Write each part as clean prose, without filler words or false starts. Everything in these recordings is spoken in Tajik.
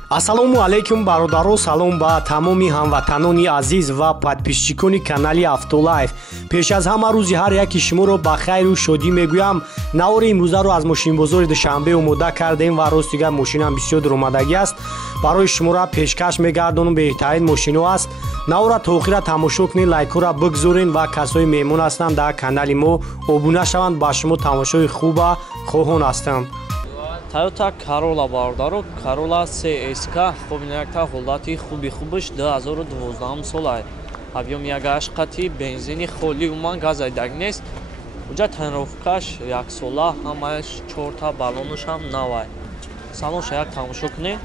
Ассалому алайкум бародаро, салом ба тамоми ҳамватанони азиз ва подписчикони канали Автолайф. Пеш аз ҳама рӯзи ҳар яки шуморо ба хайру шодӣ мегӯям. Навори имрӯзаро аз мошинбозори Душанбе омода кардем ва рост дигар мошинам бисёр даромадагӣ аст. Барои шуморо пешкаш мегардонам беҳтарин мошино аст. Навора то охира тамошо кунед, лайкҳоро бигзорен ва касои меҳмон ҳастанд дар канали мо обуна шаванд. Ба шумо тамошои хуба хоҳон ҳастам. Toyota Corolla бародаро, Corolla CSK хуб инакта ҳолати хубиш 2012 солай. Объем 1.8 қати бензини холи уман газайдаг нест. Уҷа тонировкаш 1 сола, ҳамааш 4 та балонуш ҳам навай. Салонша як тамошо кунед.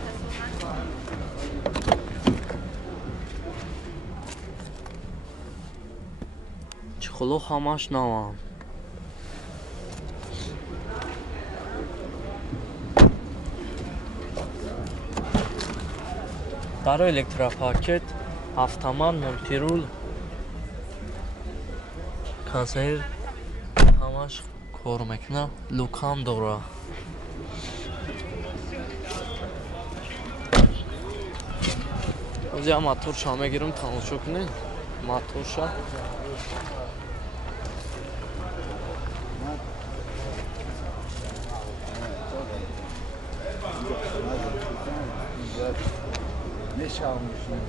Чихоло ҳамаш навам. Барои электропакет, автомат, мультирул, консерв ҳамаш кор мекунад, лукам дора. Озя моторша мегирам, тамошо кунед. Моторша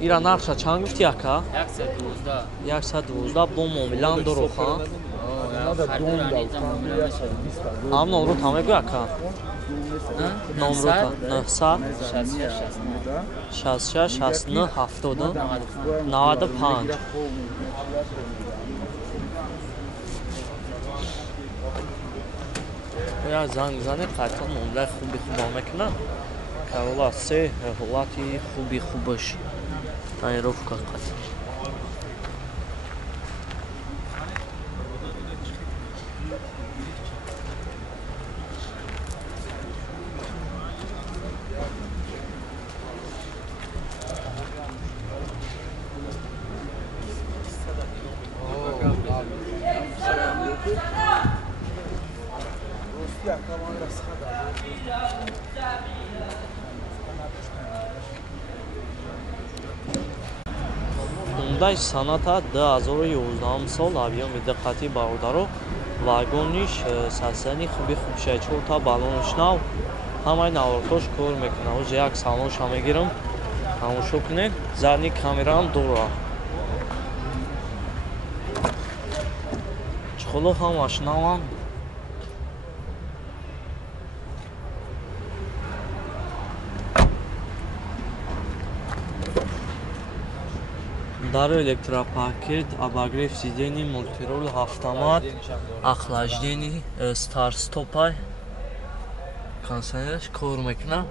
ира нарша чанд гуфти ака? 112 бо муомилаам дороха. ҳам номро тамегӯ ака? Номро 900 66 69 70 95. Я занг мизане қайтон муомилаи хуби хуба мекунад. Corolla C ҳолати хубиш тонировка қати. Hyundai Sonata 2011 сол, объеми диққати бародаро, вагониш сасани хуби хубшай, 4 та балониш нав, ҳамаи навортош кор мекунад. Ӯз як салонша мегирам, тамошо кунед. Задни камераам дора. Чихоло ҳамаш навам. Дарои электропакет, обогрев сидений, мультирол, автомат, охлаждение, старт-стопай, кондиционераш кор мекунад.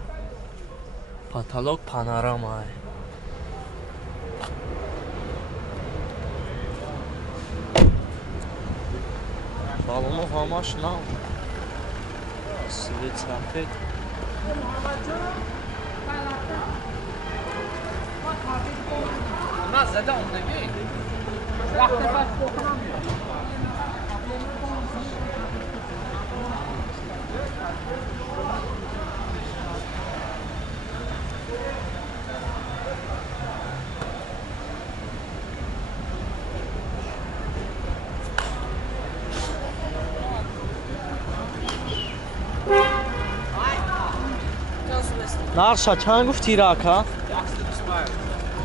Потолок панорамай. Балоно ҳамаш нав. Свет сафед. من زده اونگی وقت فقط بخورم нарша чанд гуфти рака?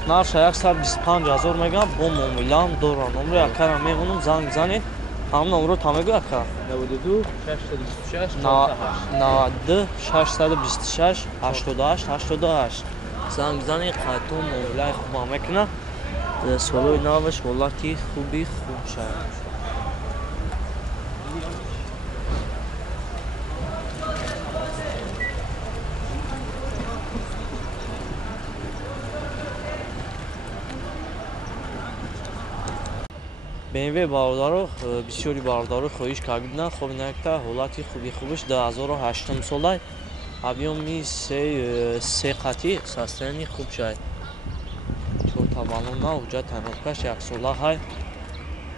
нарша 125 000 мегам бо муомилаам дора. Номро якара меонам, занг занед. ҳам номро тамегӯ ака? 92 626 92 626 88 88. Занг занед, қайтон муомилаи хуба мекунад. Солои наваш ҳолати хуби хуб шавад. BMW бародаро, бисёри бародаро хоҳиш кардиданд. хуб инакта ҳолати хубиш 2008 солай, объеми 3 қати, состояние хуб шавад. 4 та балон нав, уҷа тонировкаш 1 сола ҳай.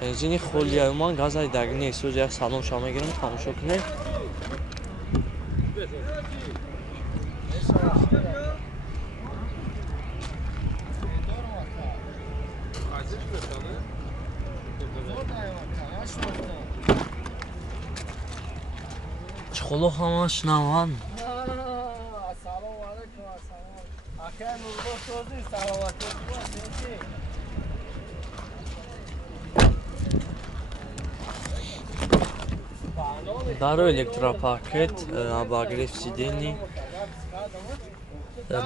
Бензини холияи уман газайдаг нест. Ӯз як салонша мегирам, тамошо кунед. چخلو همش نوان سلام علیکم سلام اکه نور سوزی سلامت Daro elektropaket abagrev sideni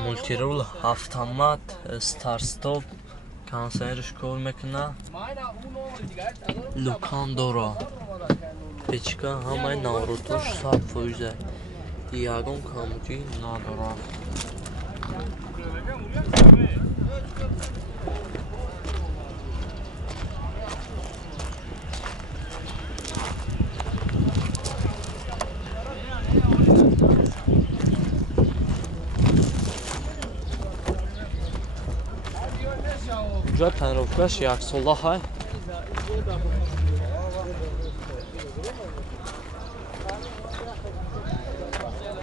multirol avtomat start-stop kanserش کار میکنه لوکان داره پیچکا همه ناروتوش 100% دیگون کاموجی نداره اینجا تنروفکش یک ساله های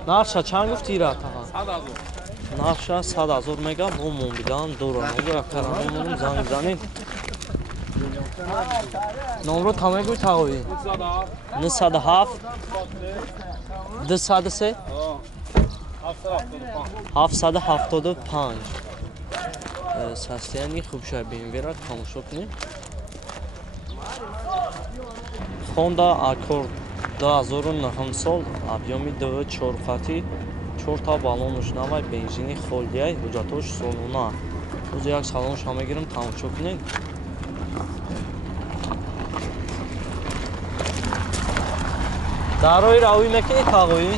نقشه چند گفتی را تا نقشه 100,000 میگم اون موبیلان دوران اون کرانمون زنگ زنید نمرو تمام گوی تقوی 907 203 775 состояние خوب شد بین ویرا تماشا کنیم Honda Accord 2009 سال объеми 4 خطی 4 تا балонуш навай бензини холдияй ҳуҷҷатош солона рӯз як салонш ҳам мегирам тамошо кунед дарои равӣ мекунед тағоӣ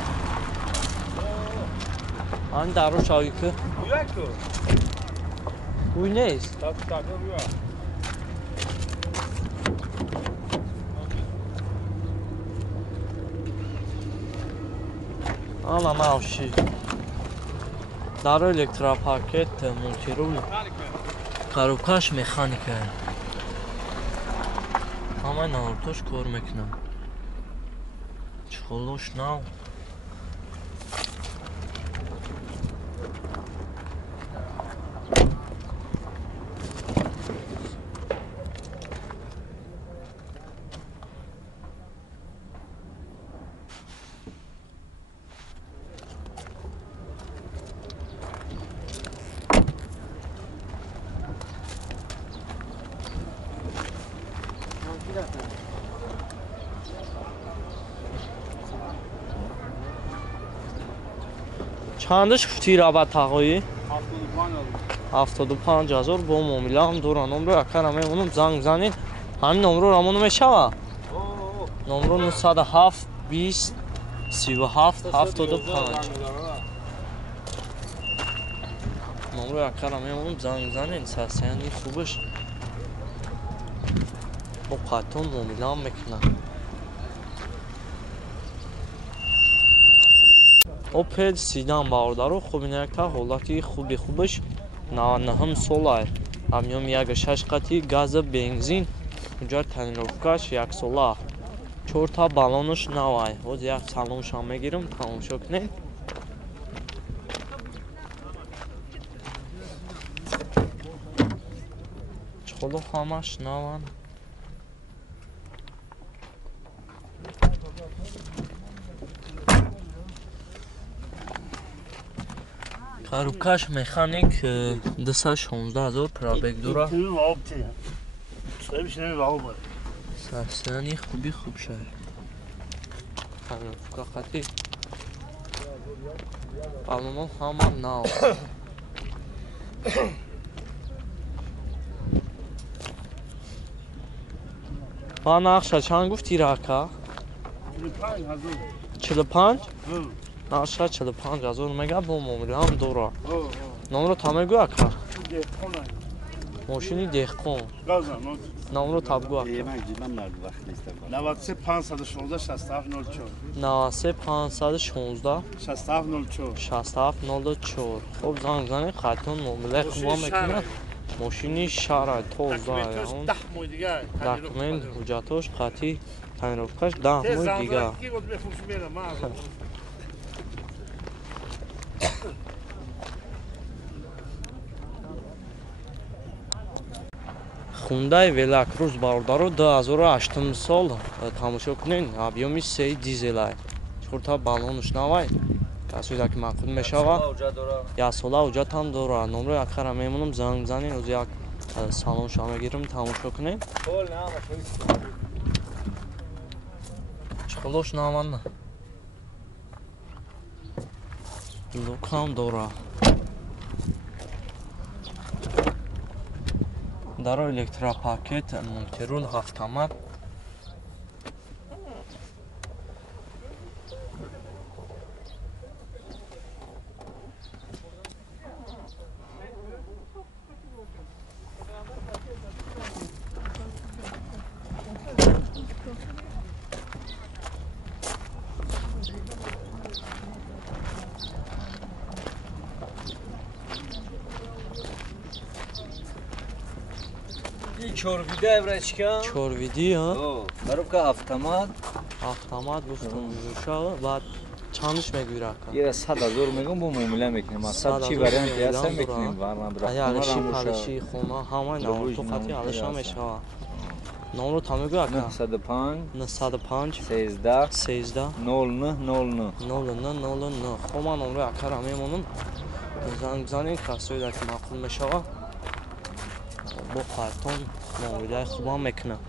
ан дарош равӣ ку уй нест Ала мавши Даро электропакет мултирул коробкаш механика ҳамаи наортош кор мекунам чхолош нав چندش گفتی رابط تقایی؟ 75,000 با معامله هم دوران نمرو اکر میمونم زنگ زنید همین نمرو رامونو میشوه نمرو 907 20 37 75 نمرو اکر میمونم زنگ زنید ساسیانی خوبش با قطعون معامله هم میکنن Opel Sedan баҳордаро хубинакта ҳолати хуби хубаш 99 солай объем 1.6 қати газа бензин ҳуҷҷат тонировкаш 1 сола 4 та балонуш навай ҳоз як салоншам мегирам тамошо кунед чхоло ҳамаш наван коробкаш механик 216,000 пробег дура состояние хуби хуб шад коробка қати балоно ҳама нав ба нақша чанд гуфти рака 45 نقشه 45,000 میگه با معامله هم داره نام رو تمگو اکا ماشینی دهقان نام رو تبگو اکا 93 516 6704 93 516 6704 6704 خب زنگ زنی خطون معامله خوبا میکنه ماشینی شهر توزه اون دکمنت حجتاش قطعی تنیروفکش 10 ماه دیگه Hyundai Velacruz баҳордаро 2008 сол тамошо кунед объеми 3 дизелай паспорта балонуш навай касоида ки мақбул мешава ясола ҳуҷҷатам дора номро якара мемонам занг бизанем рӯзи як салонша мегирам тамошо кунем чиқулош наманна лукам дора даро электропакет монтерун ҳафтамад Чорвида евречка. чорвидӣ Коробка автомат. автомат гуфтам шава баъд чандиш мегӯра Ира 100,000 мегум бо муомила мекунем. Масаб чи варианти ҳаст мекунем. ая алиши палиши хона ҳамаи навто хати алиша мешава номро тамегӯ ака 905 905 13 13 0909 0909 хома номро акара мемонам занг бизанем касоида ки мақбул мешава бо қайтон муомилаи хубам мекунам